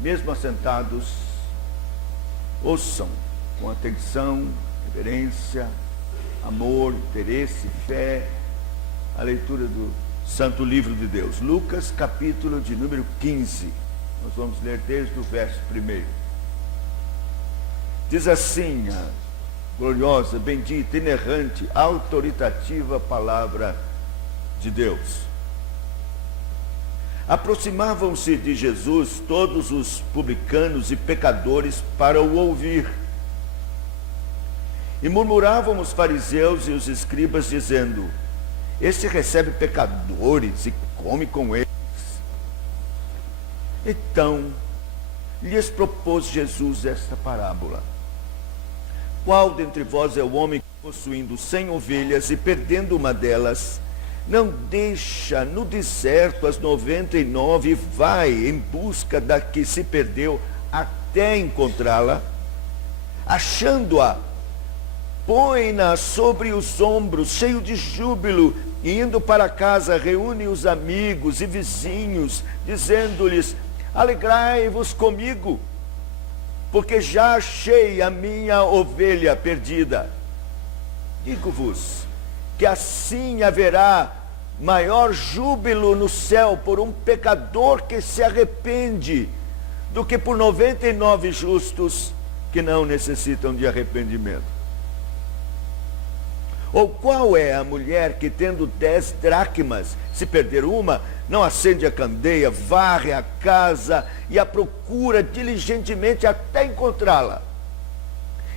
mesmo assentados, ouçam com atenção, reverência, amor, interesse, fé, a leitura do Santo Livro de Deus. Lucas, capítulo de número 15. Nós vamos ler desde o verso 1. Diz assim a gloriosa, bendita, inerrante, autoritativa palavra de Deus. Aproximavam-se de Jesus todos os publicanos e pecadores para o ouvir. E murmuravam os fariseus e os escribas, dizendo: este recebe pecadores e come com eles. Então lhes propôs Jesus esta parábola: qual dentre vós é o homem que, possuindo 100 ovelhas e perdendo uma delas, não deixa no deserto as 99 e vai em busca da que se perdeu até encontrá-la? Achando-a, põe-na sobre os ombros, cheio de júbilo, e indo para casa, reúne os amigos e vizinhos, dizendo-lhes: alegrai-vos comigo, porque já achei a minha ovelha perdida. Digo-vos que assim haverá maior júbilo no céu por um pecador que se arrepende, do que por 99 justos que não necessitam de arrependimento. Ou qual é a mulher que, tendo 10 dracmas, se perder uma, não acende a candeia, varre a casa e a procura diligentemente até encontrá-la?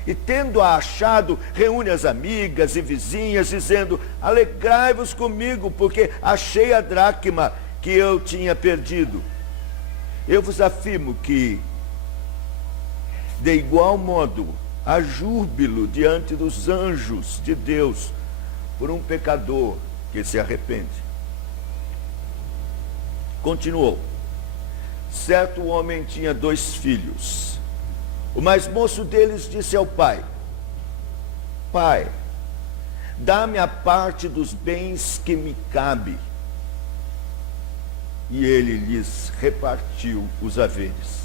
E tendo-a achado, reúne as amigas e vizinhas, dizendo: alegrai-vos comigo, porque achei a dracma que eu tinha perdido. Eu vos afirmo que, de igual modo, há júbilo diante dos anjos de Deus por um pecador que se arrepende. Continuou: certo homem tinha 2 filhos. O mais moço deles disse ao pai: pai, dá-me a parte dos bens que me cabe. E ele lhes repartiu os haveres.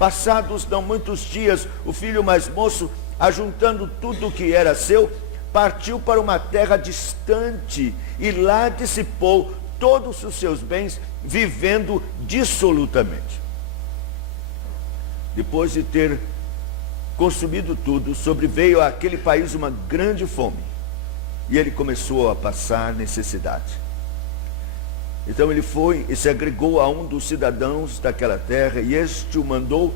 Passados não muitos dias, o filho mais moço, ajuntando tudo o que era seu, partiu para uma terra distante e lá dissipou todos os seus bens, vivendo dissolutamente. Depois de ter consumido tudo, sobreveio àquele país uma grande fome, e ele começou a passar necessidade. Então ele foi e se agregou a um dos cidadãos daquela terra, e este o mandou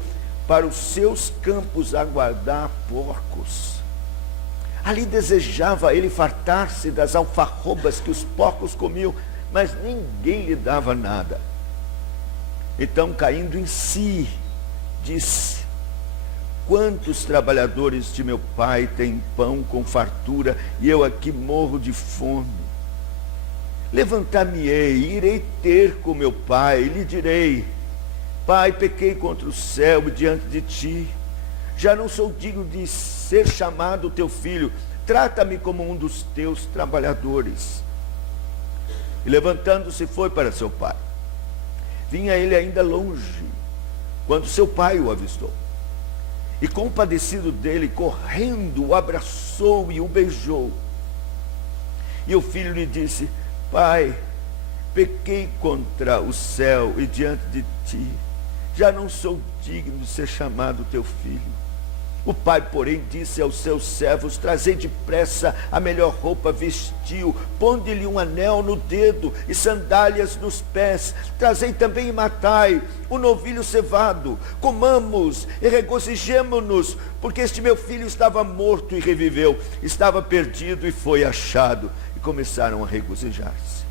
para os seus campos aguardar porcos. Ali desejava ele fartar-se das alfarrobas que os porcos comiam, mas ninguém lhe dava nada. Então, caindo em si, disse: quantos trabalhadores de meu pai têm pão com fartura, e eu aqui morro de fome? Levantar-me-ei, irei ter com meu pai, e lhe direi: pai, pequei contra o céu e diante de ti, já não sou digno de ser chamado teu filho, trata-me como um dos teus trabalhadores. E levantando-se foi para seu pai. Vinha ele ainda longe, quando seu pai o avistou, e compadecido dele, correndo, o abraçou e o beijou. E o filho lhe disse: pai, pequei contra o céu e diante de ti, já não sou digno de ser chamado teu filho. O pai, porém, disse aos seus servos: trazei depressa a melhor roupa, vestiu, ponde-lhe um anel no dedo e sandálias nos pés. Trazei também e matai o novilho cevado, comamos e regozijemo-nos, porque este meu filho estava morto e reviveu, estava perdido e foi achado. E começaram a regozijar-se.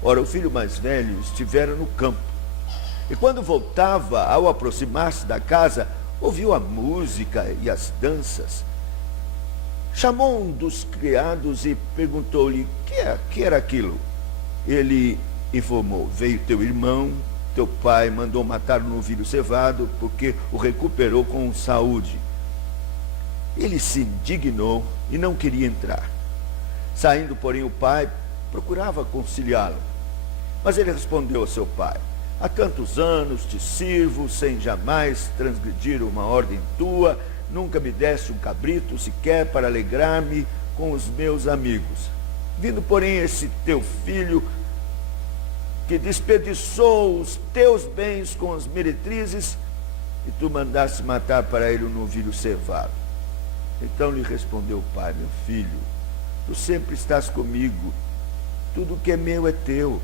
Ora, o filho mais velho estivera no campo, e quando voltava, ao aproximar-se da casa, ouviu a música e as danças. Chamou um dos criados e perguntou-lhe: que era aquilo? Ele informou: veio teu irmão, teu pai mandou matar o novilho cevado, porque o recuperou com saúde. Ele se indignou e não queria entrar. Saindo, porém, o pai procurava conciliá-lo. Mas ele respondeu ao seu pai: há tantos anos te sirvo, sem jamais transgredir uma ordem tua, nunca me deste um cabrito sequer para alegrar-me com os meus amigos. Vindo, porém, esse teu filho, que desperdiçou os teus bens com as meretrizes, e tu mandaste matar para ele um novilho cevado. Então lhe respondeu o pai: meu filho, tu sempre estás comigo, tudo que é meu é teu.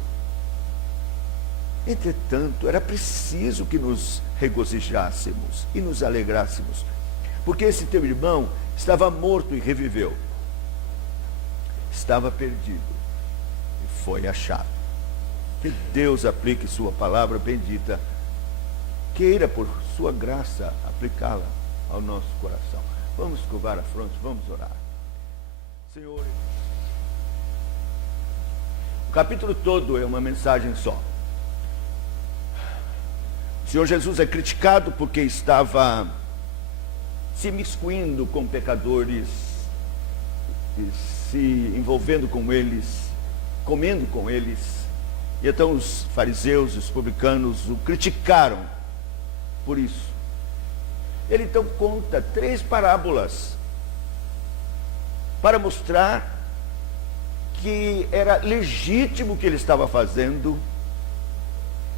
Entretanto, era preciso que nos regozijássemos e nos alegrássemos, porque esse teu irmão estava morto e reviveu, estava perdido e foi achado. Que Deus aplique sua palavra bendita, queira por sua graça aplicá-la ao nosso coração. Vamos curvar a fronte, vamos orar. Senhor, o capítulo todo é uma mensagem só. O Senhor Jesus é criticado porque estava se imiscuindo com pecadores, e se envolvendo com eles, comendo com eles. E então os fariseus, os publicanos o criticaram por isso. Ele então conta 3 parábolas para mostrar que era legítimo o que ele estava fazendo,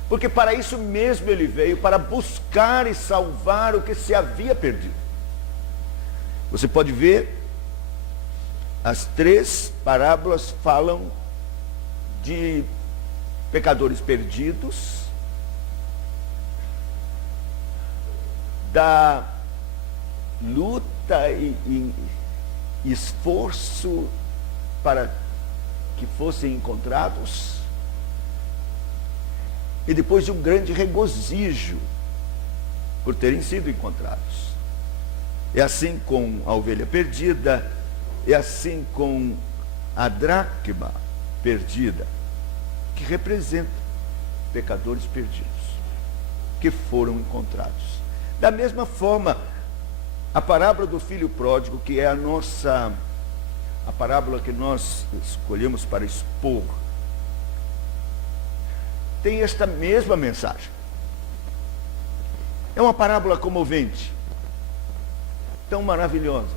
porque para isso mesmo ele veio, para buscar e salvar o que se havia perdido. Você pode ver, as 3 parábolas falam de pecadores perdidos, da luta e esforço para que fossem encontrados, e depois de um grande regozijo por terem sido encontrados. É assim com a ovelha perdida, é assim com a dracma perdida, que representa pecadores perdidos, que foram encontrados. Da mesma forma, a parábola do filho pródigo, que é a parábola que nós escolhemos para expor, tem esta mesma mensagem. É uma parábola comovente, tão maravilhosa.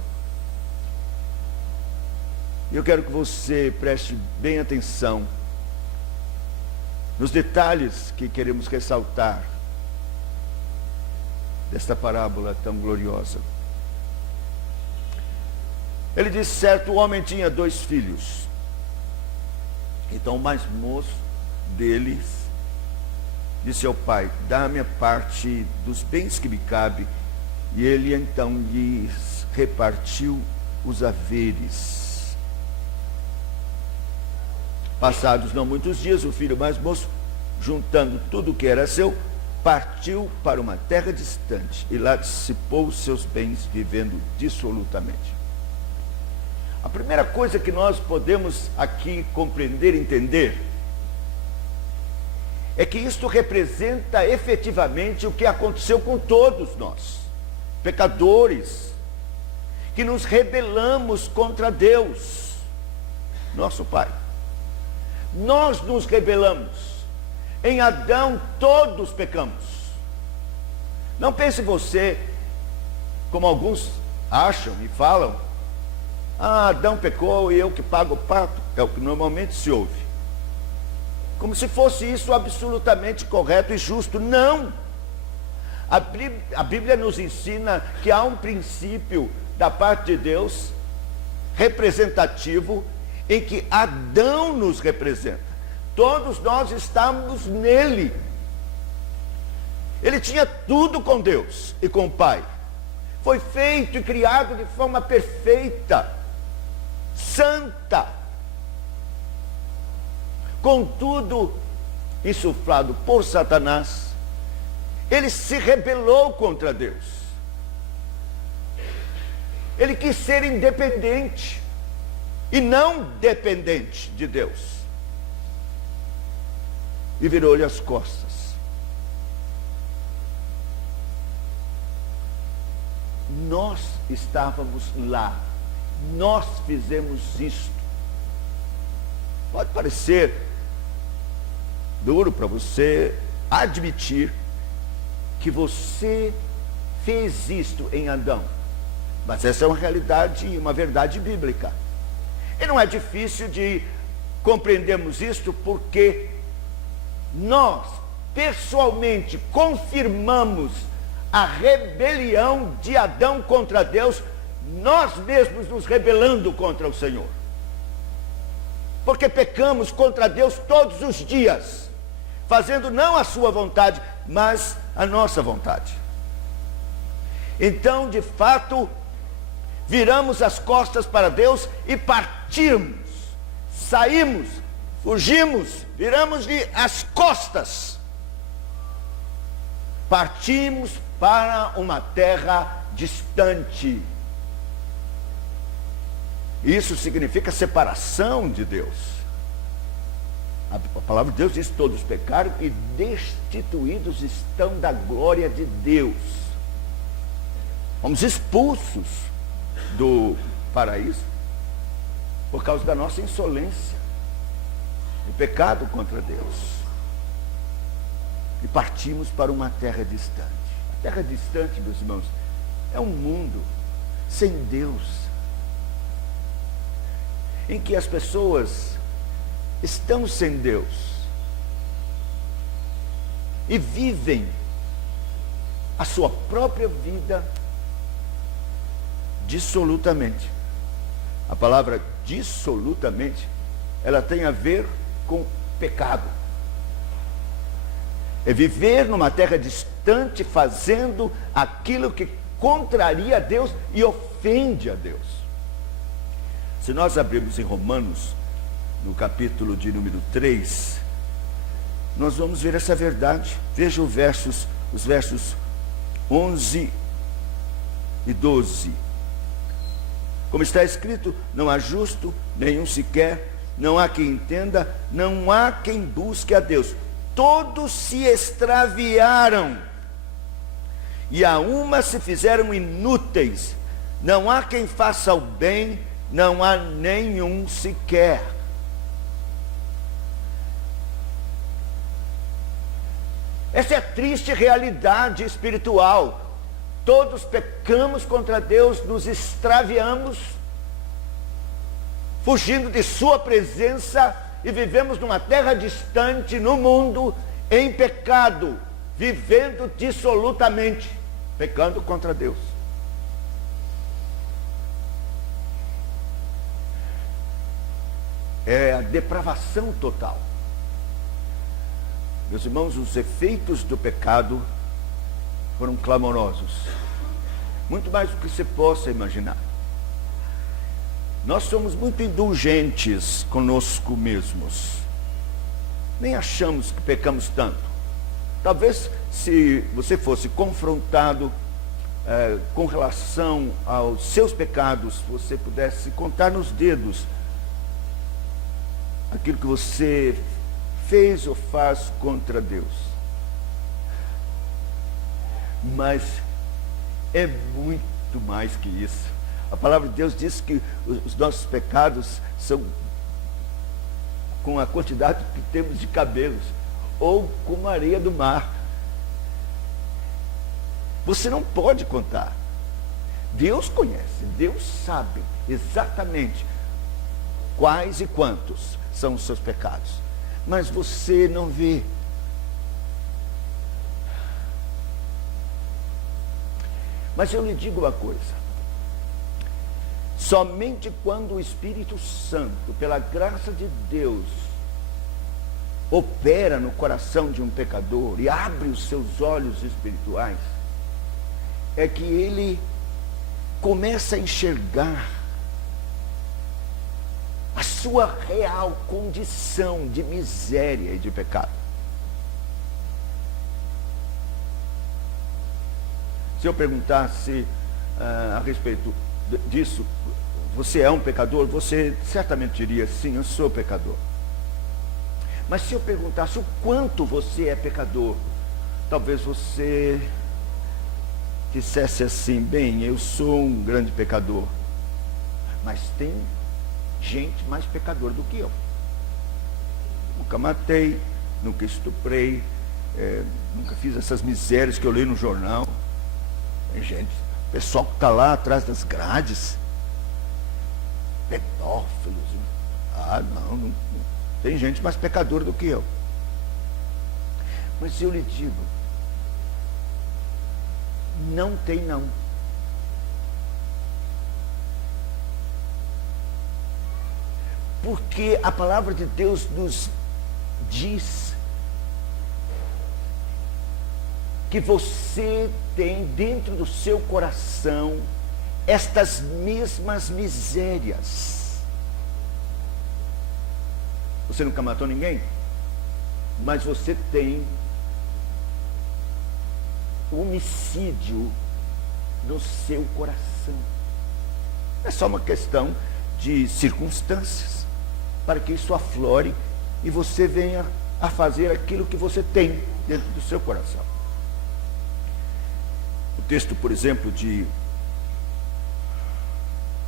E eu quero que você preste bem atenção nos detalhes que queremos ressaltar desta parábola tão gloriosa. Ele diz: certo homem tinha 2 filhos. Então o mais moço deles disse ao pai: dá-me a parte dos bens que me cabe. E ele então lhes repartiu os haveres. Passados não muitos dias, o filho mais moço, juntando tudo o que era seu, partiu para uma terra distante e lá dissipou os seus bens, vivendo dissolutamente. A primeira coisa que nós podemos aqui compreender e entender é que isto representa efetivamente o que aconteceu com todos nós, pecadores, que nos rebelamos contra Deus, nosso Pai. Nós nos rebelamos. Em Adão todos pecamos. Não pense você, como alguns acham e falam: ah, Adão pecou e eu que pago o pato. É o que normalmente se ouve, como se fosse isso absolutamente correto e justo. Não! A Bíblia nos ensina que há um princípio da parte de Deus representativo, em que Adão nos representa. Todos nós estamos nele. Ele tinha tudo com Deus e com o Pai. Foi feito e criado de forma perfeita, santa. Contudo, insuflado por Satanás, ele se rebelou contra Deus. Ele quis ser independente e não dependente de Deus. E virou-lhe as costas. Nós estávamos lá. Nós fizemos isto. Pode parecer duro para você admitir que você fez isto em Adão. Mas essa é uma realidade e uma verdade bíblica. E não é difícil de compreendermos isto, porque nós, pessoalmente, confirmamos a rebelião de Adão contra Deus, nós mesmos nos rebelando contra o Senhor. Porque pecamos contra Deus todos os dias, fazendo não a sua vontade, mas a nossa vontade. Então, de fato, viramos as costas para Deus e partimos, saímos, fugimos, viramos-lhe as costas. Partimos para uma terra distante. Isso significa separação de Deus. A palavra de Deus diz: todos pecaram e destituídos estão da glória de Deus. Fomos expulsos do paraíso por causa da nossa insolência, do pecado contra Deus. E partimos para uma terra distante. A terra distante, meus irmãos, é um mundo sem Deus, em que as pessoas estão sem Deus e vivem a sua própria vida dissolutamente. A palavra dissolutamente, ela tem a ver com pecado. É viver numa terra distante, fazendo aquilo que contraria a Deus e ofende a Deus. Se nós abrirmos em Romanos, no capítulo de número 3, nós vamos ver essa verdade. Veja os versos 11 e 12. Como está escrito: não há justo, nenhum sequer, não há quem entenda, não há quem busque a Deus. Todos se extraviaram, e a uma se fizeram inúteis. Não há quem faça o bem, não há nenhum sequer. Essa é a triste realidade espiritual. Todos pecamos contra Deus, nos extraviamos, fugindo de sua presença, e vivemos numa terra distante, no mundo, em pecado, vivendo dissolutamente, pecando contra Deus. É a depravação total. Meus irmãos, os efeitos do pecado foram clamorosos, muito mais do que você possa imaginar. Nós somos muito indulgentes conosco mesmos, nem achamos que pecamos tanto. Talvez, se você fosse confrontado com relação aos seus pecados, você pudesse contar nos dedos aquilo que você fez ou faz contra Deus. Mas é muito mais que isso. A palavra de Deus diz que os nossos pecados são com a quantidade que temos de cabelos, ou como a areia do mar. Você não pode contar. Deus conhece, Deus sabe exatamente quais e quantos são os seus pecados, mas você não vê. Mas eu lhe digo uma coisa: somente quando o Espírito Santo, pela graça de Deus, opera no coração de um pecador e abre os seus olhos espirituais, é que ele começa a enxergar a sua real condição de miséria e de pecado. Se eu perguntasse a respeito disso, você é um pecador? Você certamente diria: sim, eu sou pecador. Mas se eu perguntasse o quanto você é pecador, talvez você dissesse assim: bem, eu sou um grande pecador, mas tem gente mais pecadora do que eu. Nunca matei, nunca estuprei, nunca fiz essas misérias que eu leio no jornal. Tem gente, pessoal que está lá atrás das grades, pedófilos. Não. Tem gente mais pecadora do que eu. Mas eu lhe digo, não tem não. Porque a palavra de Deus nos diz que você tem dentro do seu coração estas mesmas misérias. Você nunca matou ninguém, mas você tem homicídio no seu coração. É só uma questão de circunstâncias para que isso aflore e você venha a fazer aquilo que você tem dentro do seu coração. O texto, por exemplo, de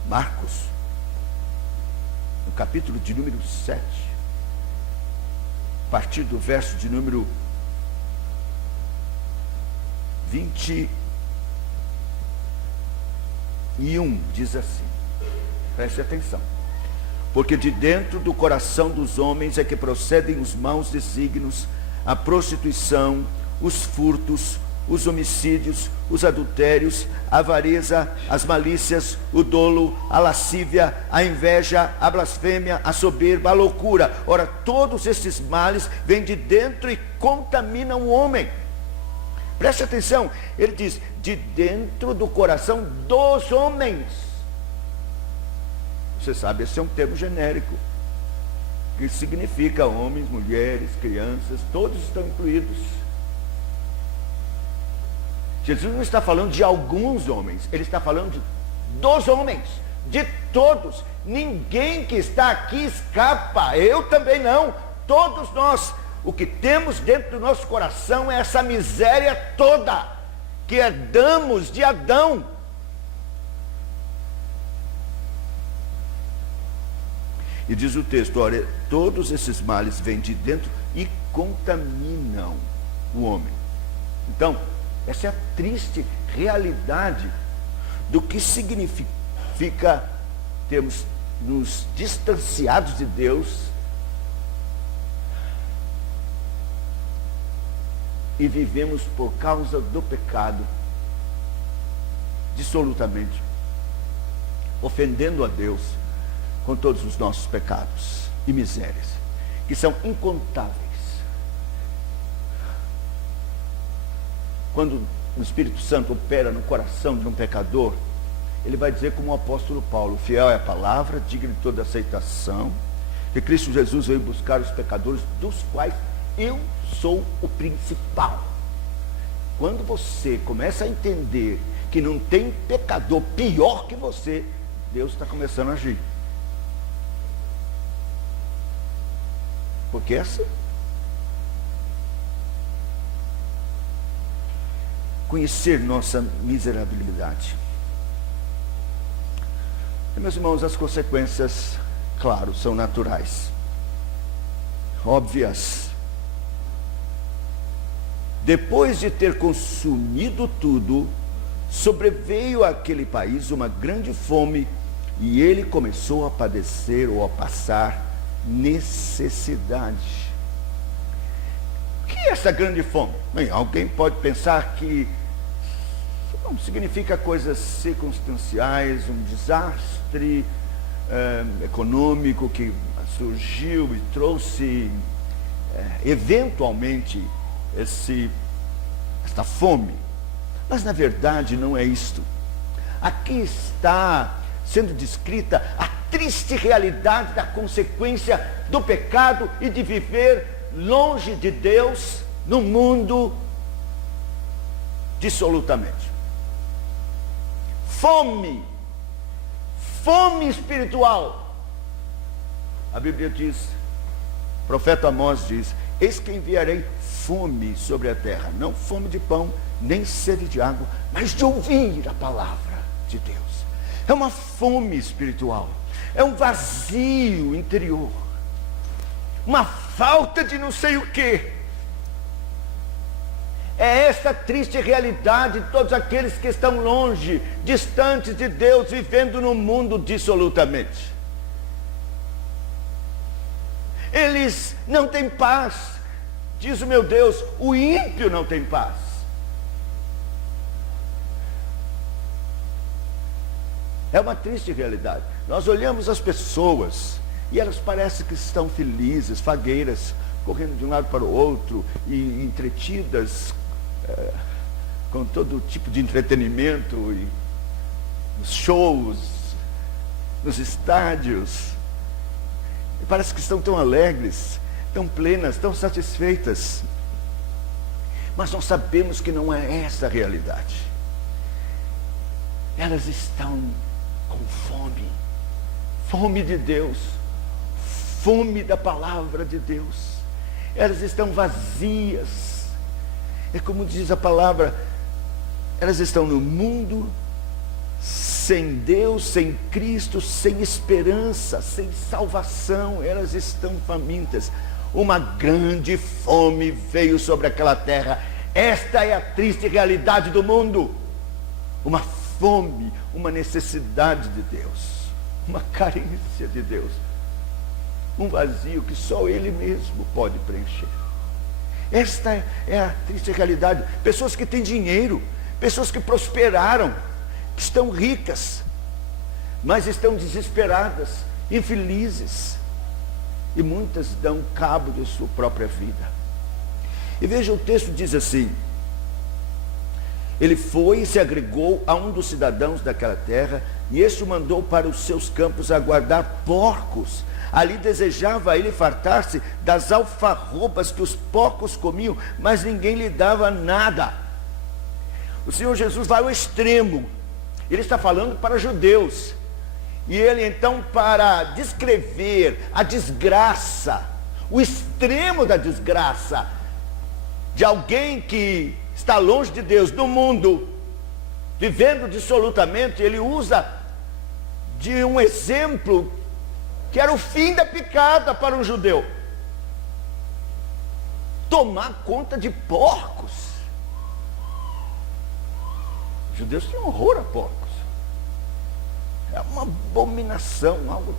Marcos, no capítulo de número 7, a partir do verso de número 21, diz assim, preste atenção: porque de dentro do coração dos homens é que procedem os maus desígnios, a prostituição, os furtos, os homicídios, os adultérios, a avareza, as malícias, o dolo, a lascívia, a inveja, a blasfêmia, a soberba, a loucura. Ora, todos esses males vêm de dentro e contaminam o homem. Preste atenção, ele diz, de dentro do coração dos homens. Você sabe, esse é um termo genérico, que significa homens, mulheres, crianças, todos estão incluídos. Jesus não está falando de alguns homens, ele está falando dos homens, de todos. Ninguém que está aqui escapa, eu também não, todos nós. O que temos dentro do nosso coração é essa miséria toda, que herdamos de Adão. E diz o texto, olha, todos esses males vêm de dentro e contaminam o homem. Então, essa é a triste realidade do que significa termos nos distanciados de Deus e vivemos por causa do pecado, dissolutamente, ofendendo a Deus com todos os nossos pecados e misérias, que são incontáveis. Quando o Espírito Santo opera no coração de um pecador, ele vai dizer como o apóstolo Paulo, fiel é a palavra, digna de toda aceitação, que Cristo Jesus veio buscar os pecadores, dos quais eu sou o principal. Quando você começa a entender que não tem pecador pior que você, Deus está começando a agir. Porque é assim. Conhecer nossa miserabilidade. E, meus irmãos, as consequências, claro, são naturais, óbvias. Depois de ter consumido tudo, sobreveio àquele país uma grande fome, e ele começou a padecer ou a passar necessidade. O que é essa grande fome? Bem, alguém pode pensar que não significa coisas circunstanciais, um desastre econômico que surgiu e trouxe eventualmente esta fome. Mas na verdade não é isto. Aqui está sendo descrita a triste realidade da consequência do pecado e de viver longe de Deus no mundo dissolutamente. Fome espiritual. A Bíblia diz, o profeta Amós diz, eis que enviarei fome sobre a terra, não fome de pão, nem sede de água, mas de ouvir a palavra de Deus. É uma fome espiritual, é um vazio interior, uma falta de não sei o quê. É esta triste realidade de todos aqueles que estão longe, distantes de Deus, vivendo no mundo dissolutamente. Eles não têm paz. Diz o meu Deus, o ímpio não tem paz. É uma triste realidade. Nós olhamos as pessoas e elas parecem que estão felizes, fagueiras, correndo de um lado para o outro e entretidas com todo tipo de entretenimento, e nos shows, nos estádios. E parece que estão tão alegres, tão plenas, tão satisfeitas. Mas nós sabemos que não é essa a realidade. Elas estão com fome, fome de Deus, fome da palavra de Deus. Elas estão vazias. É como diz a palavra, elas estão no mundo sem Deus, sem Cristo, sem esperança, sem salvação. Elas estão famintas. Uma grande fome veio sobre aquela terra. Esta é a triste realidade do mundo. Uma fome, uma necessidade de Deus, uma carência de Deus, um vazio que só Ele mesmo pode preencher. Esta é a triste realidade. Pessoas que têm dinheiro, pessoas que prosperaram, que estão ricas, mas estão desesperadas, infelizes, e muitas dão cabo de sua própria vida. E veja, o texto diz assim: ele foi e se agregou a um dos cidadãos daquela terra, e este o mandou para os seus campos a guardar porcos. Ali desejava ele fartar-se das alfarrobas que os porcos comiam, mas ninguém lhe dava nada. O Senhor Jesus vai ao extremo. Ele está falando para judeus. E ele então, para descrever a desgraça, o extremo da desgraça de alguém que está longe de Deus, no mundo, vivendo dissolutamente, ele usa de um exemplo que era o fim da picada para um judeu: tomar conta de porcos. Os judeus tinham horror a porcos. É uma abominação, algo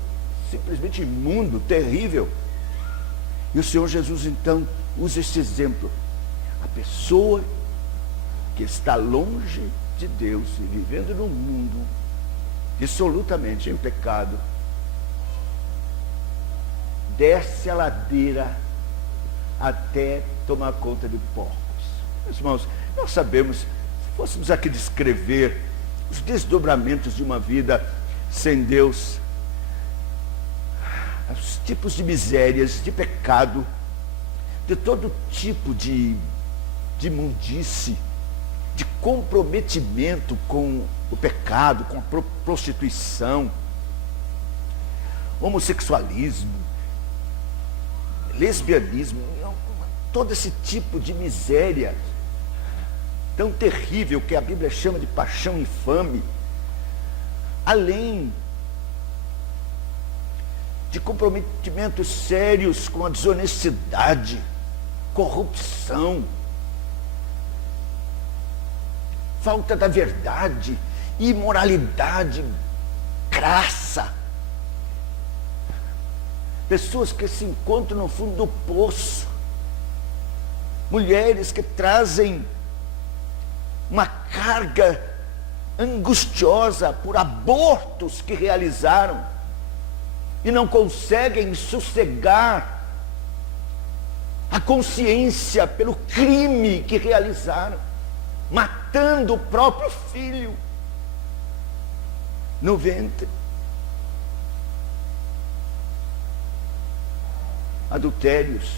simplesmente imundo, terrível. E o Senhor Jesus então usa este exemplo. A pessoa que está longe de Deus e vivendo num mundo dissolutamente em pecado, desce a ladeira até tomar conta de porcos. Meus irmãos, nós sabemos, se fôssemos aqui descrever os desdobramentos de uma vida sem Deus, os tipos de misérias, de pecado, de todo tipo de imundície, de comprometimento com o pecado, com a prostituição, homossexualismo, lesbianismo, todo esse tipo de miséria tão terrível que a Bíblia chama de paixão infame, além de comprometimentos sérios com a desonestidade, corrupção, falta da verdade, imoralidade crassa. Pessoas que se encontram no fundo do poço, mulheres que trazem uma carga angustiosa por abortos que realizaram e não conseguem sossegar a consciência pelo crime que realizaram, matando o próprio filho no ventre. Adultérios,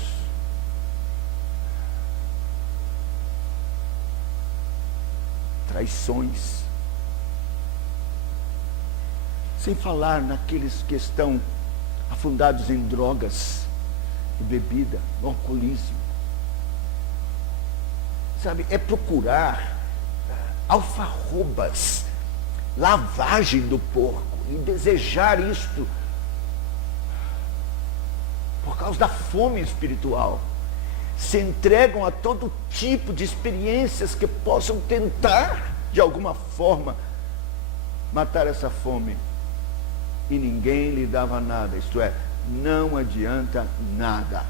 traições, sem falar naqueles que estão afundados em drogas e bebida, no alcoolismo. Sabe, é procurar alfarrobas, lavagem do porco, e desejar isto por causa da fome espiritual, se entregam a todo tipo de experiências que possam tentar, de alguma forma, matar essa fome. E ninguém lhe dava nada, isto é, não adianta nada.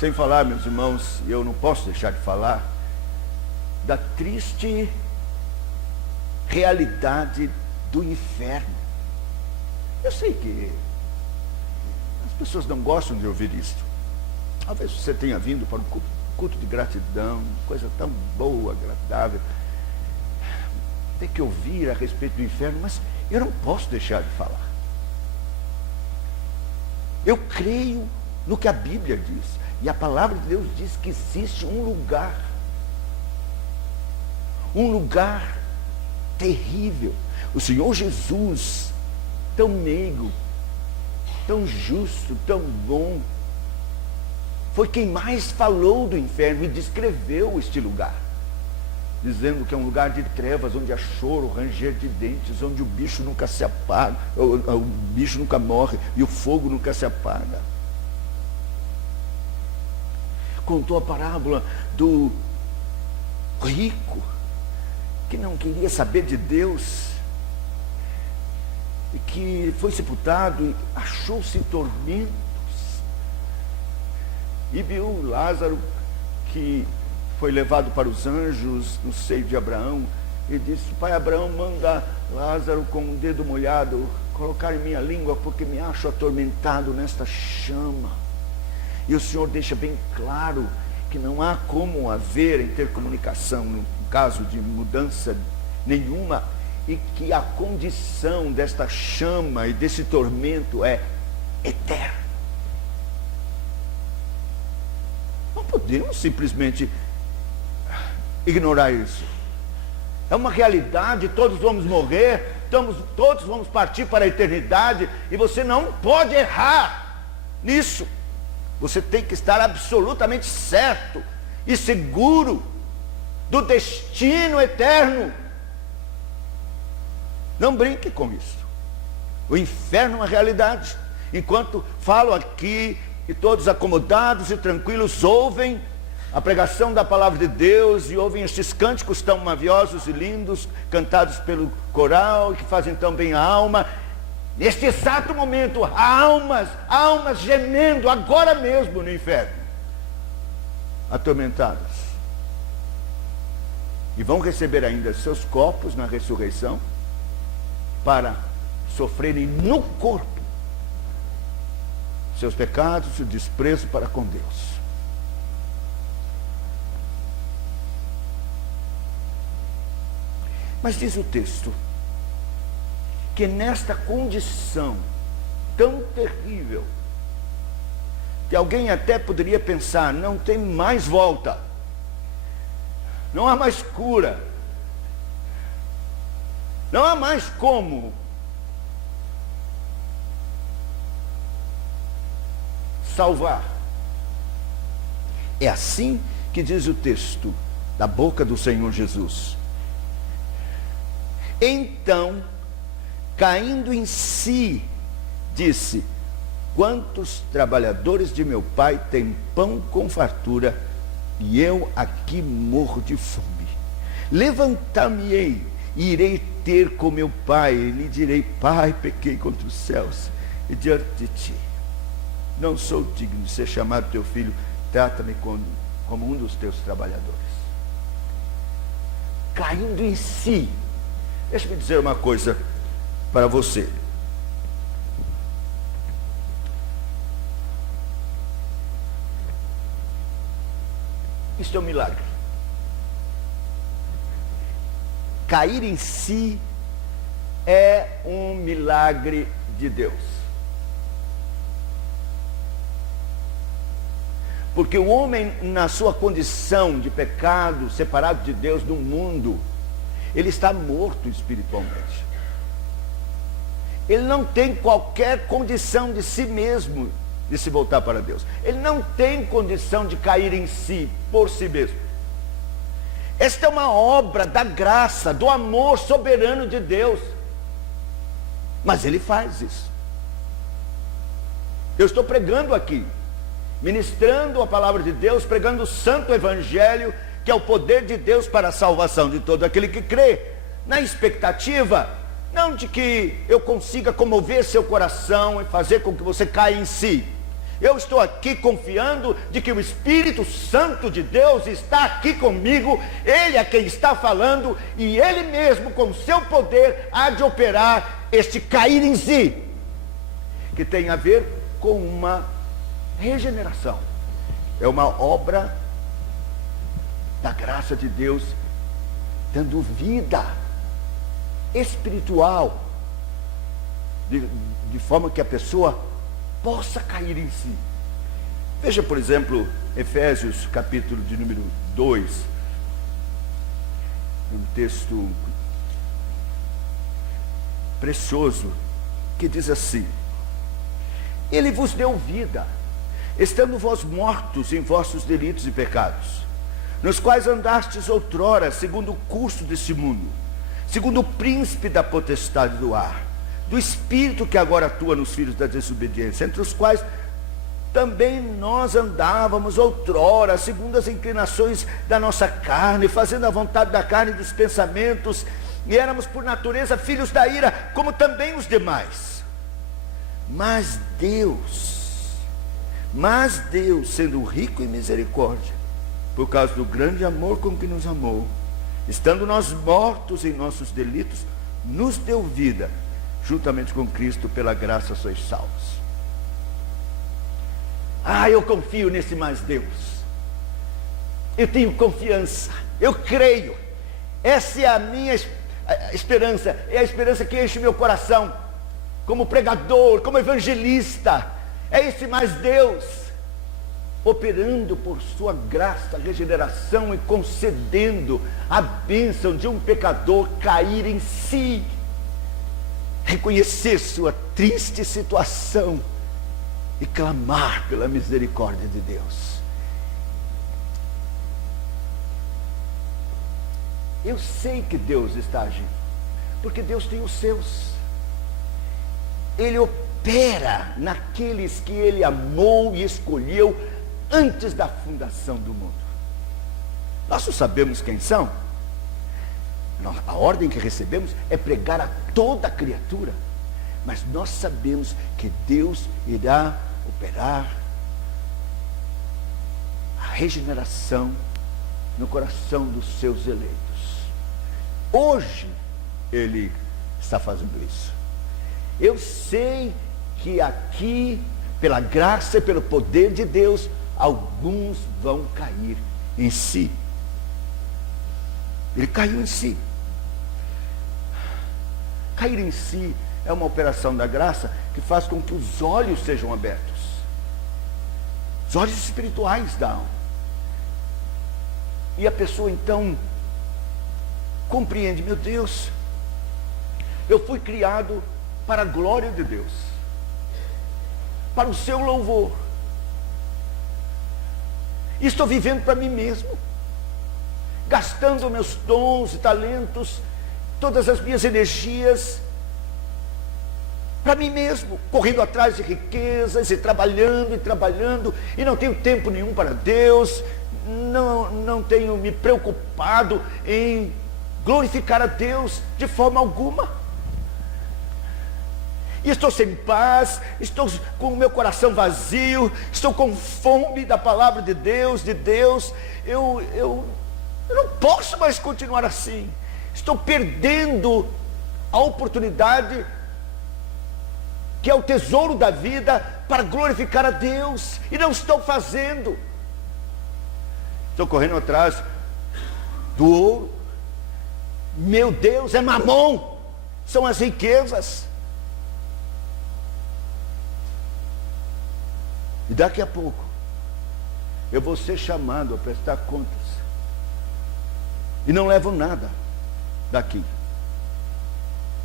Sem falar, meus irmãos, eu não posso deixar de falar da triste realidade do inferno. Eu sei que as pessoas não gostam de ouvir isto. Talvez você tenha vindo para um culto de gratidão, coisa tão boa, agradável, ter que ouvir a respeito do inferno, mas eu não posso deixar de falar. Eu creio no que a Bíblia diz, e a palavra de Deus diz que existe um lugar terrível. O Senhor Jesus, tão meigo, tão justo, tão bom, foi quem mais falou do inferno e descreveu este lugar, dizendo que é um lugar de trevas, onde há choro, ranger de dentes, onde o bicho nunca se apaga, o bicho nunca morre e o fogo nunca se apaga. Contou a parábola do rico que não queria saber de Deus e que foi sepultado e achou-se em tormentos, e viu Lázaro, que foi levado para os anjos no seio de Abraão, e disse: pai Abraão, manda Lázaro com um dedo molhado colocar em minha língua, porque me acho atormentado nesta chama. E o Senhor deixa bem claro que não há como haver intercomunicação no caso de mudança nenhuma, e que a condição desta chama e desse tormento é eterna. Não podemos simplesmente ignorar isso. É uma realidade, todos vamos morrer, todos vamos partir para a eternidade, e você não pode errar nisso. Você tem que estar absolutamente certo e seguro do destino eterno. Não brinque com isso. O inferno é uma realidade. Enquanto falo aqui e todos acomodados e tranquilos ouvem a pregação da palavra de Deus e ouvem estes cânticos tão maviosos e lindos, cantados pelo coral, que fazem tão bem a alma, neste exato momento, almas gemendo agora mesmo no inferno, atormentadas, e vão receber ainda seus corpos na ressurreição para sofrerem no corpo seus pecados e o desprezo para com Deus. Mas diz o texto que nesta condição tão terrível, que alguém até poderia pensar, não tem mais volta, não há mais cura, não há mais como salvar. É assim que diz o texto da boca do Senhor Jesus. Então, caindo em si, disse: quantos trabalhadores de meu pai têm pão com fartura, e eu aqui morro de fome. Levantar-me-ei e irei ter com meu pai, e lhe direi: pai, pequei contra os céus e diante de ti. Não sou digno de ser chamado teu filho, trata-me como um dos teus trabalhadores. Caindo em si. Deixa-me dizer uma coisa para você. Isto é um milagre. Cair em si é um milagre de Deus. Porque o homem, na sua condição de pecado, separado de Deus no mundo, ele está morto espiritualmente. Ele não tem qualquer condição de si mesmo de se voltar para Deus. Ele não tem condição de cair em si, por si mesmo. Esta é uma obra da graça, do amor soberano de Deus. mas Ele faz isso. Eu estou pregando aqui, ministrando a palavra de Deus, pregando o santo evangelho, que é o poder de Deus para a salvação de todo aquele que crê, na expectativa, não de que eu consiga comover seu coração e fazer com que você caia em si. Eu estou aqui confiando de que o Espírito Santo de Deus está aqui comigo, Ele é quem está falando, e Ele mesmo, com seu poder, há de operar este cair em si, que tem a ver com uma regeneração. É uma obra da graça de Deus, dando vida espiritual, de forma que a pessoa possa cair em si. Veja, por exemplo, Efésios, capítulo de número 2, um texto precioso, que diz assim: Ele vos deu vida, estando vós mortos em vossos delitos e pecados, nos quais andastes outrora, segundo o curso deste mundo, segundo o príncipe da potestade do ar, do espírito que agora atua nos filhos da desobediência, entre os quais também nós andávamos outrora, segundo as inclinações da nossa carne, fazendo a vontade da carne e dos pensamentos, e éramos por natureza filhos da ira, como também os demais. Mas Deus, sendo rico em misericórdia, por causa do grande amor com que nos amou, estando nós mortos em nossos delitos, nos deu vida, juntamente com Cristo, pela graça sois salvos. Eu confio nesse mais Deus. Eu tenho confiança, eu creio. Essa é a minha esperança, é a esperança que enche meu coração, como pregador, como evangelista. É esse mais Deus, operando por sua graça, regeneração e concedendo a bênção de um pecador cair em si, reconhecer sua triste situação e clamar pela misericórdia de Deus. Eu sei que Deus está agindo, porque Deus tem os seus. Ele opera naqueles que Ele amou e escolheu antes da fundação do mundo. Nós não sabemos quem são. A ordem que recebemos é pregar a toda criatura, mas nós sabemos que Deus irá operar a regeneração no coração dos seus eleitos. Hoje Ele está fazendo isso. Eu sei que aqui, pela graça e pelo poder de Deus, alguns vão cair em si. Ele caiu em si. Cair em si é uma operação da graça que faz com que os olhos sejam abertos, os olhos espirituais da alma, e a pessoa então compreende: meu Deus, eu fui criado para a glória de Deus, para o seu louvor, e estou vivendo para mim mesmo, gastando meus dons e talentos, todas as minhas energias para mim mesmo, correndo atrás de riquezas e trabalhando, e não tenho tempo nenhum para Deus, não tenho me preocupado em glorificar a Deus de forma alguma, e estou sem paz, estou com o meu coração vazio, estou com fome da palavra de Deus, eu não posso mais continuar assim. Estou perdendo a oportunidade, que é o tesouro da vida, para glorificar a Deus, e não estou fazendo. Estou correndo atrás do ouro. Meu Deus, é mamon, são as riquezas. E daqui a pouco eu vou ser chamado a prestar contas, e não levo nada daqui,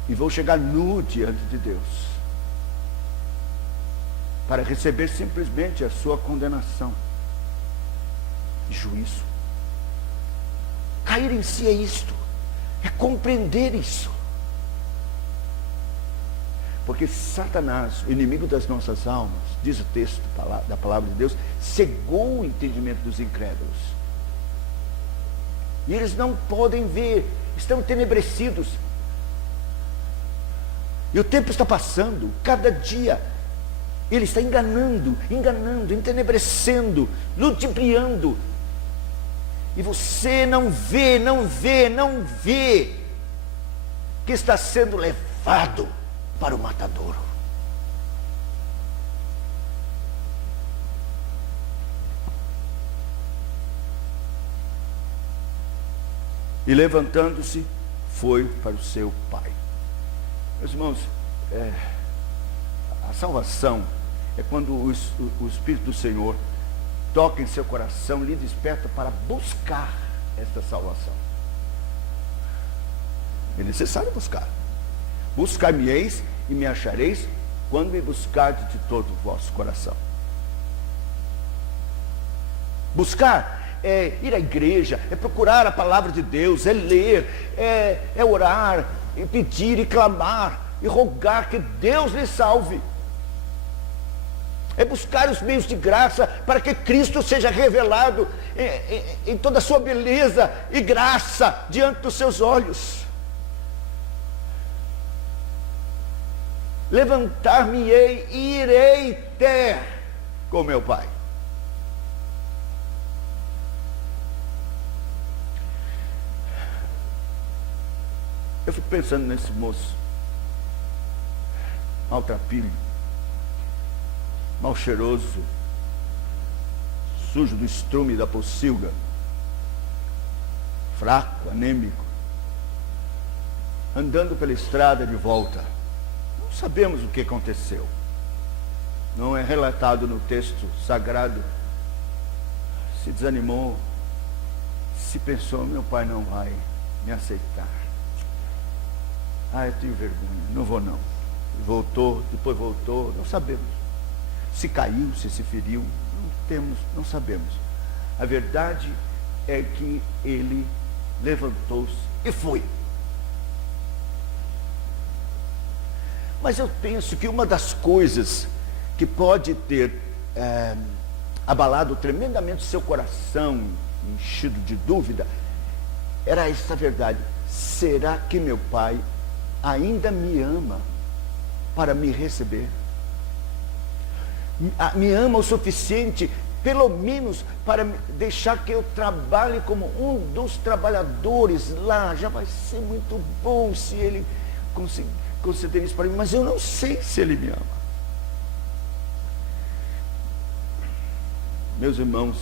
e vou chegar nu diante de Deus, para receber simplesmente a sua condenação e juízo. Cair em si é isto, é compreender isso. Porque Satanás, o inimigo das nossas almas, diz o texto da palavra de Deus, cegou o entendimento dos incrédulos. E eles não podem ver, estão tenebrecidos. E o tempo está passando, cada dia ele está enganando, entenebrecendo, ludibriando. E você não vê que está sendo levado para o matadouro. E levantando-se, foi para o seu pai. Meus irmãos, a salvação é quando o Espírito do Senhor toca em seu coração, lhe desperta para buscar esta salvação. É necessário buscar. Buscar-me-eis e me achareis quando me buscardes de todo o vosso coração. Buscar é ir à igreja, é procurar a palavra de Deus, é ler, é orar, e pedir e clamar e rogar que Deus lhe salve. É buscar os meios de graça para que Cristo seja revelado em toda a sua beleza e graça diante dos seus olhos. Levantar-me-ei e irei ter com meu Pai. Eu fico pensando nesse moço, maltrapilho, mal cheiroso, sujo do estrume da pocilga, fraco, anêmico, andando pela estrada de volta. Não sabemos o que aconteceu. Não é relatado no texto sagrado. Se desanimou, se pensou, meu pai não vai me aceitar. Eu tenho vergonha, não vou não. Voltou, depois voltou, não sabemos. Se caiu, se feriu, não sabemos. A verdade é que ele levantou-se e foi. Mas eu penso que uma das coisas que pode ter abalado tremendamente seu coração, enchido de dúvida, era essa verdade: será que meu pai ainda me ama para me receber? Me ama o suficiente, pelo menos, para deixar que eu trabalhe como um dos trabalhadores lá? Já vai ser muito bom se ele conceder isso para mim, mas eu não sei se ele me ama. Meus irmãos,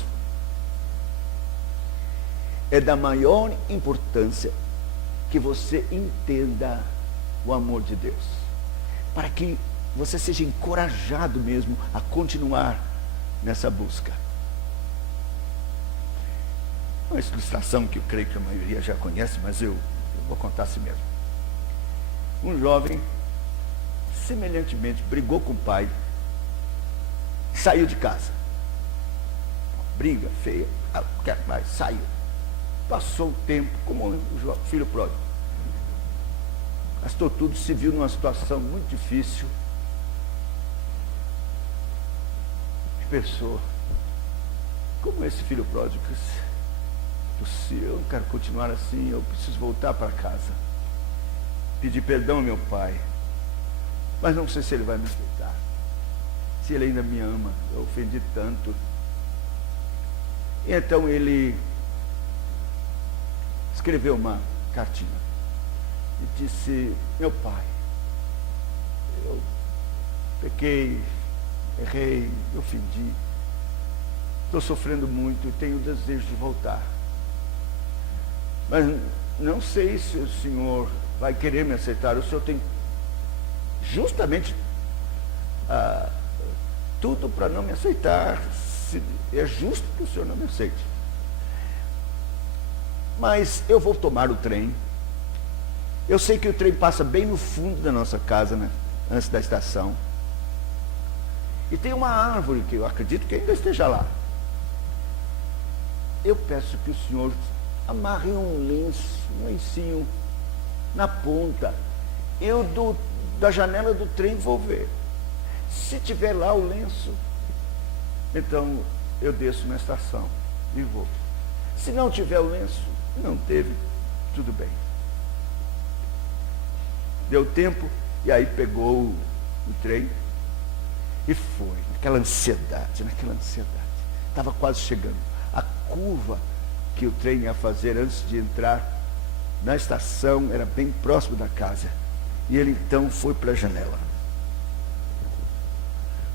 é da maior importância que você entenda o amor de Deus, para que você seja encorajado mesmo a continuar nessa busca. Uma ilustração que eu creio que a maioria já conhece, mas eu vou contar assim mesmo. Um jovem, semelhantemente, brigou com o pai, saiu de casa. Briga feia, não quero mais, saiu. Passou o tempo, como o filho pródigo. Gastou tudo, se viu numa situação muito difícil. E pensou, como esse filho pródigo, eu não quero continuar assim, eu preciso voltar para casa. Pedir perdão ao meu pai, mas não sei se ele vai me aceitar, se ele ainda me ama, eu ofendi tanto. E então ele escreveu uma cartinha e disse: meu pai, eu pequei, errei, me ofendi, estou sofrendo muito e tenho o desejo de voltar, mas não sei se o senhor vai querer me aceitar. O senhor tem justamente tudo para não me aceitar. É justo que o senhor não me aceite, mas eu vou tomar o trem. Eu sei que o trem passa bem no fundo da nossa casa, né? Antes da estação, e tem uma árvore que eu acredito que ainda esteja lá. Eu peço que o senhor amarre um lencinho na ponta. Eu da janela do trem vou ver. Se tiver lá o lenço, então eu desço na estação e vou. Se não tiver o lenço, não teve, tudo bem. Deu tempo, e aí pegou o trem e foi, naquela ansiedade. Estava quase chegando. A curva que o trem ia fazer antes de entrar na estação era bem próximo da casa. E ele então foi para a janela.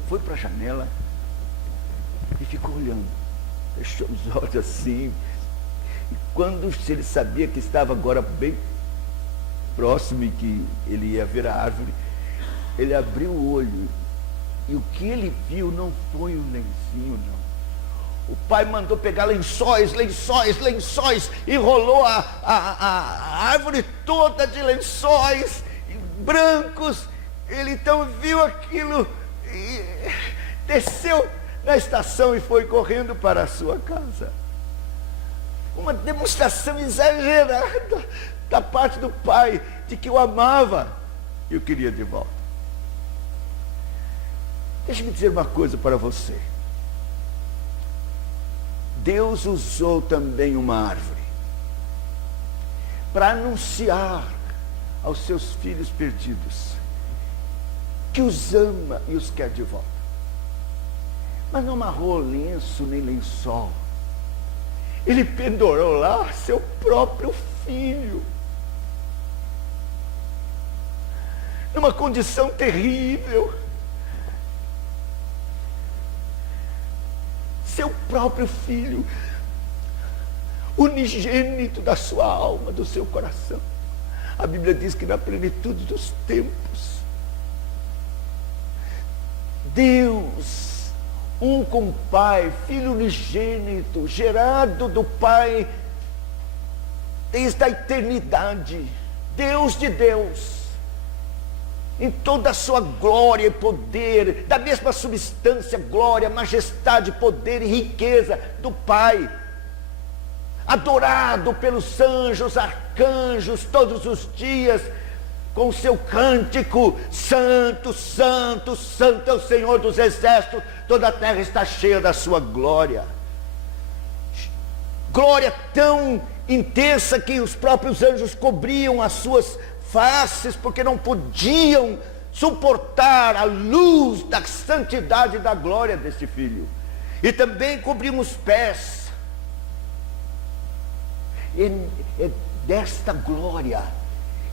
Foi para a janela e ficou olhando. Fechou os olhos assim. E quando ele sabia que estava agora bem próximo e que ele ia ver a árvore, ele abriu o olho. E o que ele viu não foi um lencinho, não. O pai mandou pegar lençóis, enrolou a árvore toda de lençóis brancos. Ele então viu aquilo e desceu na estação e foi correndo para a sua casa. Uma demonstração exagerada da parte do pai de que o amava e o queria de volta. Deixe-me dizer uma coisa para você. Deus usou também uma árvore para anunciar aos seus filhos perdidos que os ama e os quer de volta. Mas não amarrou lenço nem lençol. Ele pendurou lá seu próprio filho, numa condição terrível. Seu próprio filho, unigênito da sua alma, do seu coração. A Bíblia diz que na plenitude dos tempos, Deus, um com o Pai, Filho unigênito, gerado do Pai desde a eternidade, Deus de Deus, em toda a sua glória e poder, da mesma substância, glória, majestade, poder e riqueza do Pai, adorado pelos anjos, arcanjos, todos os dias, com o seu cântico: santo, santo, santo é o Senhor dos exércitos, toda a terra está cheia da sua glória. Glória tão intensa que os próprios anjos cobriam as suas faces, porque não podiam suportar a luz da santidade e da glória deste filho. E também cobriam os pés. É desta glória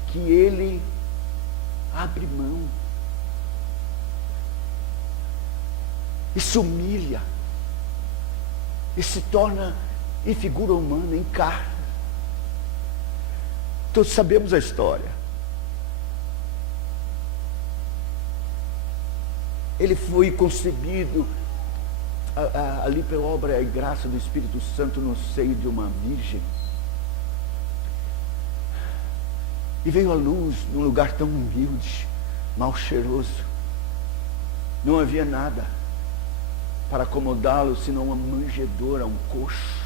que ele abre mão e se humilha e se torna em figura humana, em carne. Todos sabemos a história. Ele foi concebido ali pela obra e graça do Espírito Santo no seio de uma virgem. E veio à luz num lugar tão humilde, mal cheiroso. Não havia nada para acomodá-lo senão uma manjedoura, um coxo.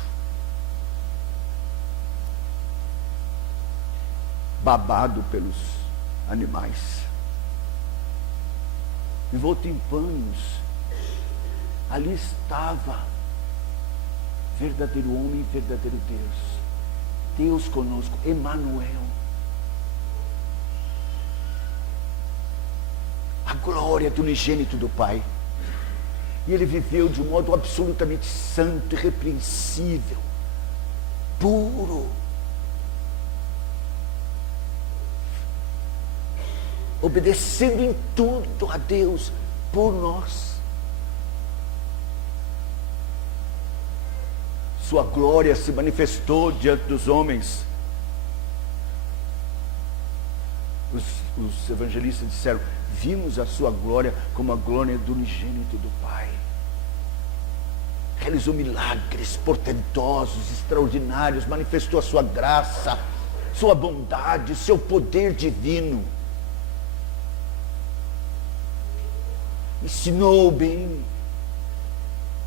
Babado pelos animais. Envolto em panos, ali estava verdadeiro homem e verdadeiro Deus. Deus conosco, Emanuel. A glória do unigênito do Pai. E ele viveu de um modo absolutamente santo, irrepreensível, puro, obedecendo em tudo a Deus por nós. Sua glória se manifestou diante dos homens. Os evangelistas disseram: vimos a sua glória como a glória do unigênito do Pai. Realizou milagres portentosos, extraordinários, manifestou a sua graça, sua bondade, seu poder divino. Ensinou bem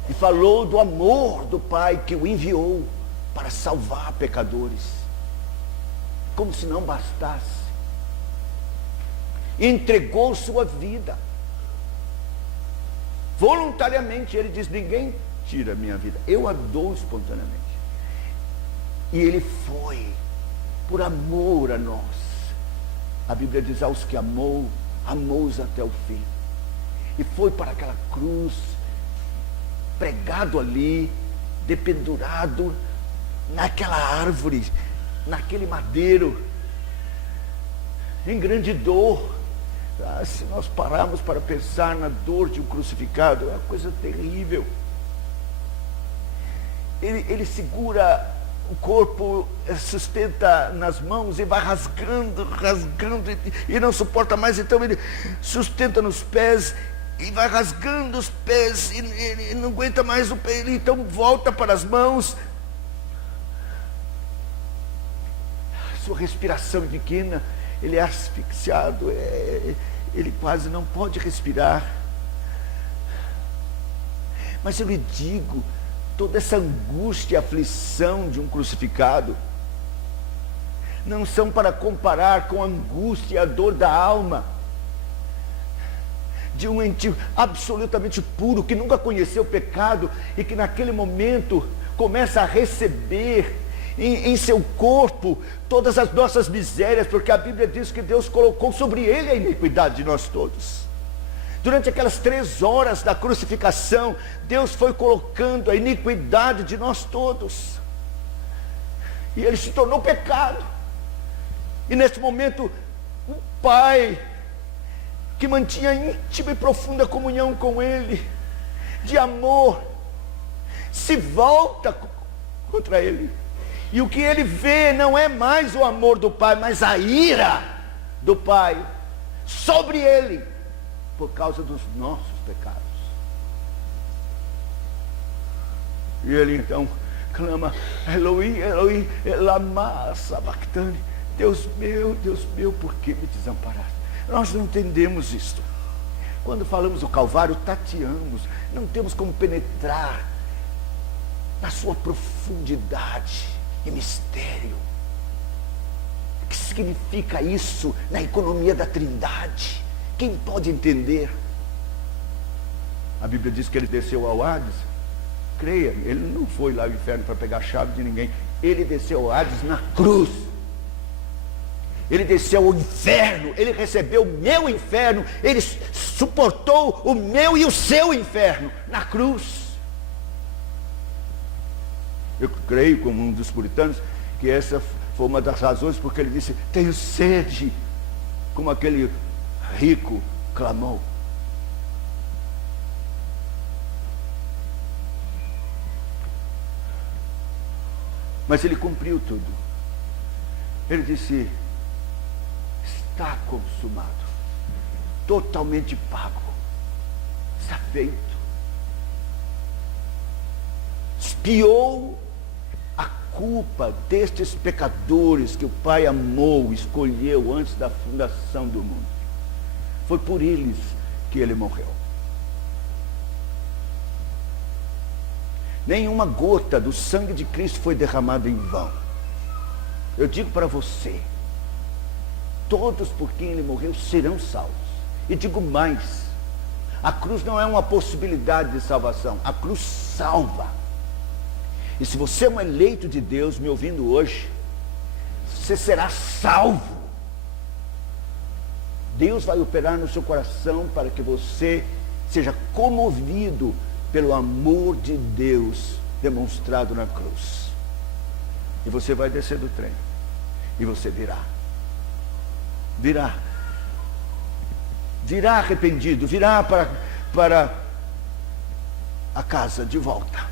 e falou do amor do Pai que o enviou para salvar pecadores, como se não bastasse. entregou sua vida. Voluntariamente, ele diz: ninguém tira a minha vida, eu a dou espontaneamente. E ele foi, por amor a nós. A Bíblia diz: aos que amou, amou-os até o fim. E foi para aquela cruz, pregado ali, dependurado naquela árvore, naquele madeiro, em grande dor. Se nós pararmos para pensar na dor de um crucificado, é uma coisa terrível. Ele segura o corpo, sustenta nas mãos e vai rasgando, e não suporta mais, então ele sustenta nos pés e vai rasgando os pés, e não aguenta mais o pé, ele então volta para as mãos. Sua respiração é pequena, ele é asfixiado, ele quase não pode respirar. Mas eu lhe digo, toda essa angústia e aflição de um crucificado não são para comparar com a angústia e a dor da alma de um ente absolutamente puro, que nunca conheceu o pecado e que naquele momento começa a receber em seu corpo todas as nossas misérias, porque a Bíblia diz que Deus colocou sobre ele a iniquidade de nós todos. Durante aquelas 3 horas da crucificação, Deus foi colocando a iniquidade de nós todos, e ele se tornou pecado. E nesse momento, o Pai, que mantinha íntima e profunda comunhão com ele, de amor, se volta contra ele. E o que ele vê não é mais o amor do Pai, mas a ira do Pai sobre ele, por causa dos nossos pecados. E ele então clama: Elohim, Elohim, lama sabachthani. Deus meu, por que me desamparaste? Nós não entendemos isto. Quando falamos do Calvário, tateamos, não temos como penetrar na sua profundidade e mistério. O que significa isso na economia da Trindade? Quem pode entender? A Bíblia diz que ele desceu ao Hades. Creia, ele não foi lá ao inferno para pegar a chave de ninguém. Ele desceu ao Hades na cruz. Ele desceu ao inferno, ele recebeu o meu inferno, ele suportou o meu e o seu inferno na cruz. Eu creio, como um dos puritanos, que essa foi uma das razões porque ele disse: tenho sede, como aquele rico clamou. Mas ele cumpriu tudo. Ele disse: está consumado, totalmente pago, está feito. Expiou a culpa destes pecadores que o Pai amou, escolheu antes da fundação do mundo. Foi por eles que ele morreu. Nenhuma gota do sangue de Cristo foi derramada em vão. Eu digo para você, todos por quem ele morreu serão salvos. E digo mais, a cruz não é uma possibilidade de salvação, a cruz salva. E se você é um eleito de Deus me ouvindo hoje, você será salvo. Deus vai operar no seu coração para que você seja comovido pelo amor de Deus demonstrado na cruz. E você vai descer do trem, e você virá arrependido, virá para a casa de volta.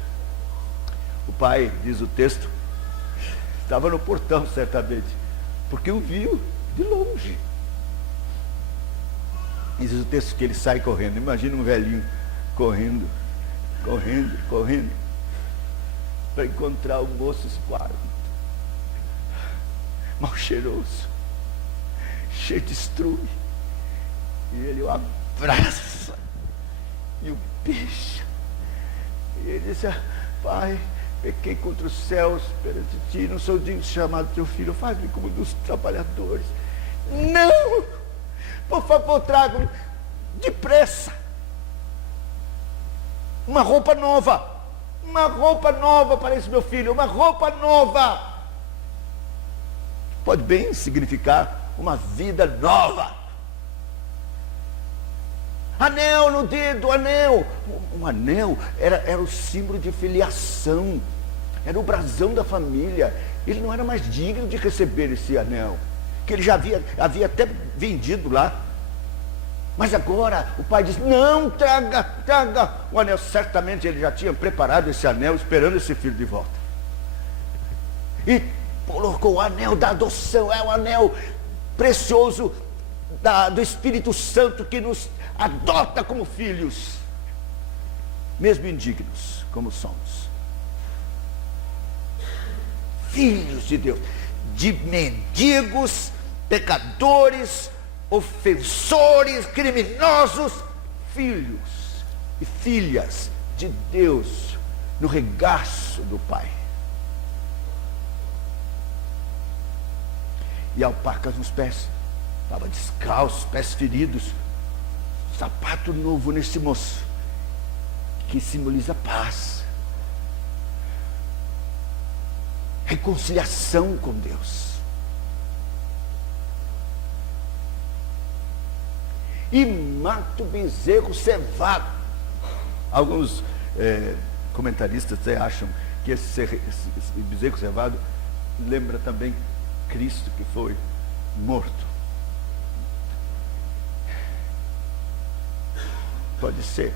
O pai, diz o texto, estava no portão certamente, porque o viu de longe. Diz o texto que ele sai correndo. Imagina um velhinho correndo, para encontrar o moço esquarto, mal cheiroso, cheio de estrume. E ele o abraça e o beija. E ele diz: Pai, pequei contra os céus perante ti, não sou digno de ser chamado teu filho, faz-me como um dos trabalhadores. Não, Por favor, tragam depressa uma roupa nova. Uma roupa nova para esse meu filho. Uma roupa nova. Pode bem significar uma vida nova. Anel no dedo, anel. Um anel era o símbolo de filiação. Era o brasão da família. Ele não era mais digno de receber esse anel, que ele já havia até vendido lá. Mas agora o pai diz: não, traga o anel. Certamente ele já tinha preparado esse anel, esperando esse filho de volta. E colocou o anel da adoção. É o anel precioso do Espírito Santo, que nos adota como filhos, mesmo indignos como somos. Filhos de Deus, de mendigos, pecadores, ofensores, criminosos, filhos e filhas de Deus no regaço do Pai. E alpacas nos pés, estava descalço, pés feridos, sapato novo nesse moço, que simboliza paz, reconciliação com Deus. E mata o bezerro cevado. Alguns comentaristas até acham que esse bezerro cevado lembra também Cristo, que foi morto. Pode ser.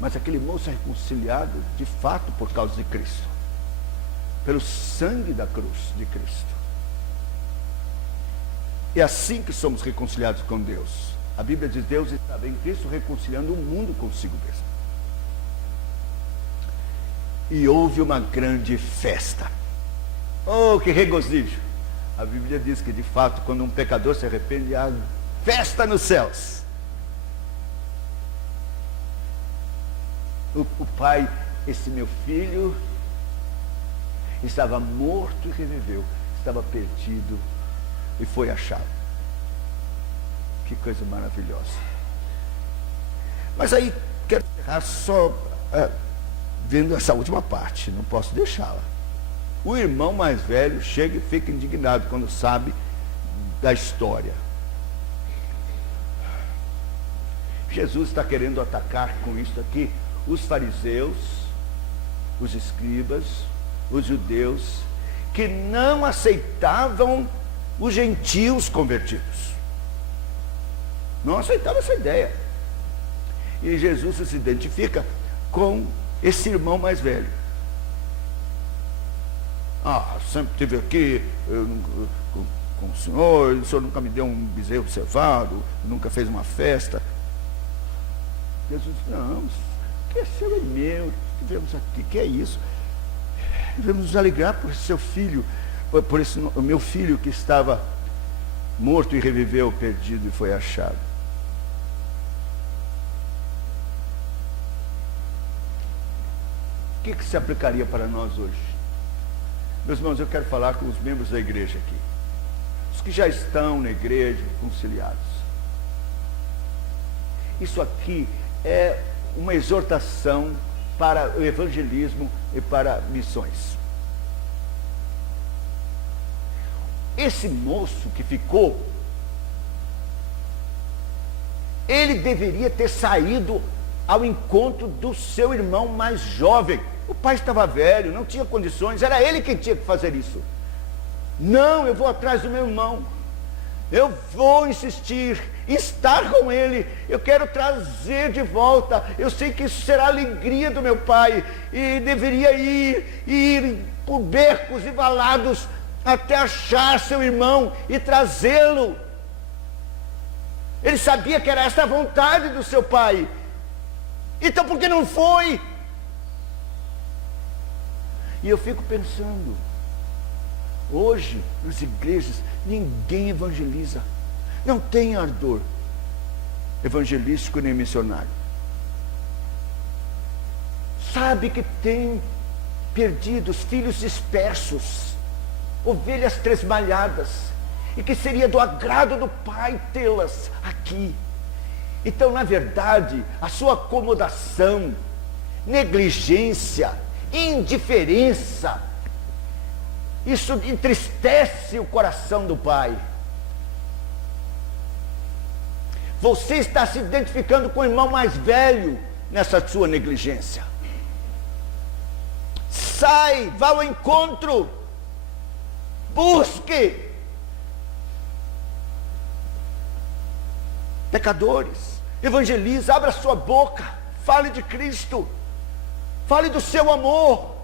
Mas aquele moço é reconciliado de fato por causa de Cristo, pelo sangue da cruz de Cristo. É assim que somos reconciliados com Deus. A Bíblia diz: Deus estava em Cristo reconciliando o mundo consigo mesmo. E houve uma grande festa. Oh, que regozijo! A Bíblia diz que de fato, quando um pecador se arrepende, há festa nos céus. O pai: esse meu filho estava morto e reviveu, estava perdido e foi achado. Que coisa maravilhosa. Mas aí quero encerrar só vendo essa última parte, não posso deixá-la. O irmão mais velho chega e fica indignado quando sabe da história. Jesus está querendo atacar com isso aqui os fariseus, os escribas, os judeus, que não aceitavam os gentios convertidos. Não aceitavam essa ideia. E Jesus se identifica com esse irmão mais velho. Sempre estive aqui com o senhor nunca me deu um bezerro cevado, nunca fez uma festa. Jesus disse: não, o que é seu é meu, o que vemos aqui, que é isso? Devemos nos alegrar por seu filho, por esse o meu filho que estava morto e reviveu, perdido e foi achado. O que se aplicaria para nós hoje? Meus irmãos, eu quero falar com os membros da igreja aqui, os que já estão na igreja, reconciliados. Isso aqui é uma exortação para o evangelismo e para missões. Esse moço que ficou, ele deveria ter saído ao encontro do seu irmão mais jovem. O pai estava velho, não tinha condições, era ele quem tinha que fazer isso. Não, eu vou atrás do meu irmão, eu vou insistir em estar com ele, eu quero trazer de volta, eu sei que isso será a alegria do meu pai, e deveria ir por becos e valados até achar seu irmão e trazê-lo. Ele sabia que era essa a vontade do seu pai, então por que não foi? E eu fico pensando, hoje nas igrejas ninguém evangeliza, não tem ardor evangelístico nem missionário. Sabe que tem perdidos, filhos dispersos, ovelhas tresmalhadas, e que seria do agrado do Pai tê-las aqui. Então, na verdade, a sua acomodação, negligência, indiferença, isso entristece o coração do Pai. Você está se identificando com o irmão mais velho nessa sua negligência. Sai, vá ao encontro, busque pecadores, evangelize, abra sua boca, fale de Cristo, fale do seu amor.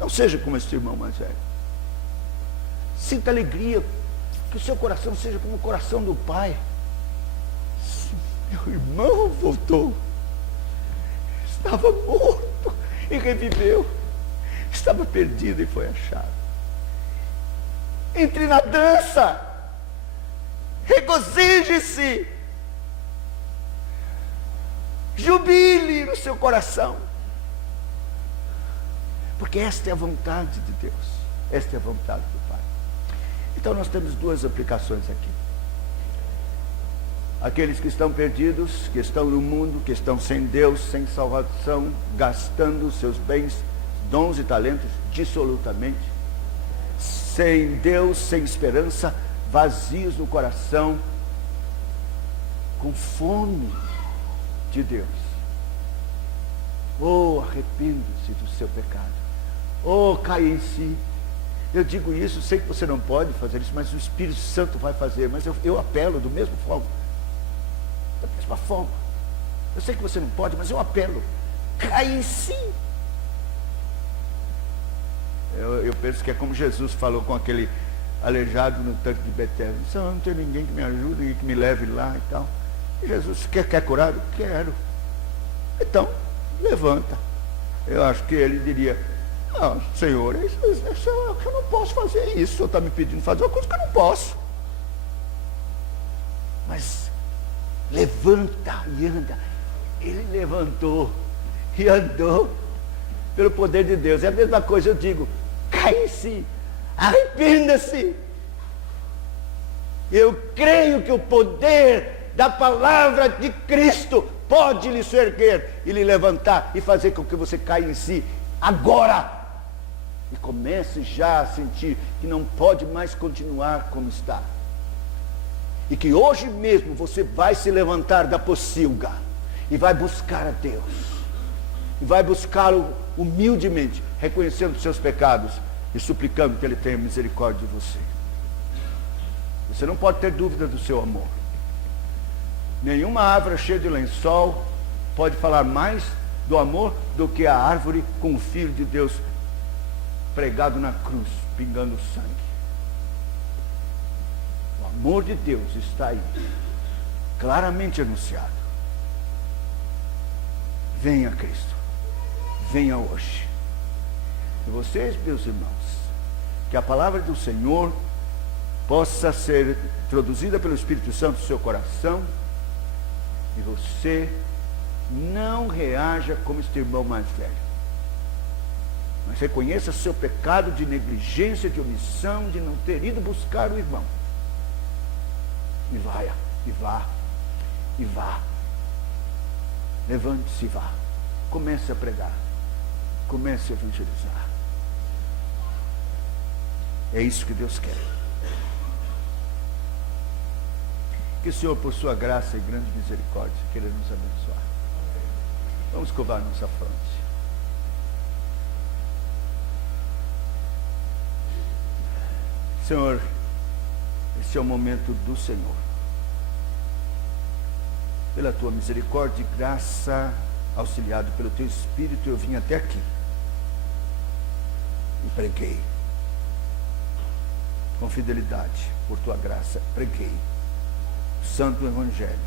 Não seja como esse irmão mais velho. Sinta alegria, que o seu coração seja como o coração do Pai. Meu irmão voltou, estava morto e reviveu, estava perdido e foi achado. Entre na dança, regozije-se, jubile no seu coração, porque esta é a vontade de Deus, esta é a vontade do Pai. Então nós temos duas aplicações aqui. Aqueles que estão perdidos, que estão no mundo, que estão sem Deus, sem salvação, gastando seus bens, dons e talentos dissolutamente, sem Deus, sem esperança, vazios no coração, com fome de Deus. Oh, arrependa-se do seu pecado. Oh, cai em si. Eu digo isso, sei que você não pode fazer isso, mas o Espírito Santo vai fazer. Mas eu apelo da mesma forma. Da mesma forma. Eu sei que você não pode, mas eu apelo. Cai em si. Eu penso que é como Jesus falou com aquele aleijado no tanque de Betel. Disse, não tem ninguém que me ajude, ninguém que me leve lá e tal. E Jesus, quer curado? Quero. Então, levanta. Eu acho que ele diria, não, Senhor, eu não posso fazer isso. O Senhor está me pedindo fazer uma coisa que eu não posso. Mas levanta e anda. Ele levantou e andou pelo poder de Deus. É a mesma coisa, eu digo, cai em si, arrependa-se. Eu creio que o poder da palavra de Cristo pode lhe erguer e lhe levantar e fazer com que você caia em si agora. E comece já a sentir que não pode mais continuar como está. E que hoje mesmo você vai se levantar da pocilga e vai buscar a Deus. E vai buscá-lo humildemente, reconhecendo os seus pecados e suplicando que Ele tenha misericórdia de você. Você não pode ter dúvida do seu amor. Nenhuma árvore cheia de lençol pode falar mais do amor do que a árvore com o Filho de Deus pregado na cruz, pingando sangue. O amor de Deus está aí, claramente anunciado. Venha Cristo, venha hoje. E vocês, meus irmãos, que a palavra do Senhor possa ser introduzida pelo Espírito Santo no seu coração, e você não reaja como este irmão mais velho, mas reconheça seu pecado de negligência, de omissão, de não ter ido buscar o irmão, e vá, levante-se e vá, comece a pregar, comece a evangelizar. É isso que Deus quer. Que o Senhor, por sua graça e grande misericórdia, queira nos abençoar. Vamos curvar nossa fronte. Senhor, esse é o momento do Senhor. Pela tua misericórdia e graça, auxiliado pelo teu Espírito, eu vim até aqui e preguei. Com fidelidade, por tua graça, preguei o Santo Evangelho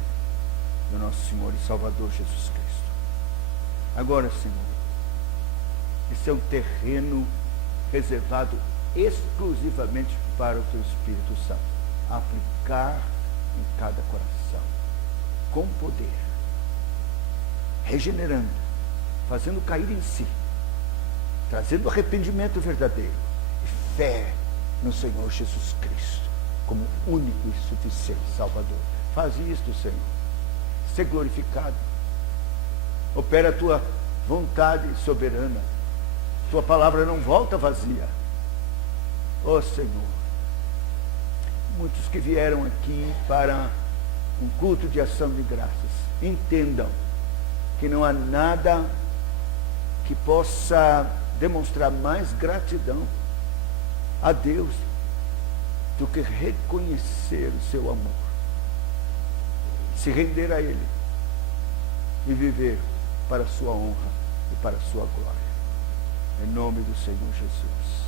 do nosso Senhor e Salvador Jesus Cristo. Agora, Senhor, esse é um terreno reservado exclusivamente para o teu Espírito Santo aplicar em cada coração, com poder, regenerando, fazendo cair em si, trazendo arrependimento verdadeiro e fé no Senhor Jesus Cristo como único e suficiente Salvador. Faz isto, Senhor. Ser glorificado. Opera a tua vontade soberana. Tua palavra não volta vazia. Ó Senhor, muitos que vieram aqui para um culto de ação de graças, entendam que não há nada que possa demonstrar mais gratidão a Deus do que reconhecer o seu amor, se render a Ele e viver para a sua honra e para a sua glória. Em nome do Senhor Jesus.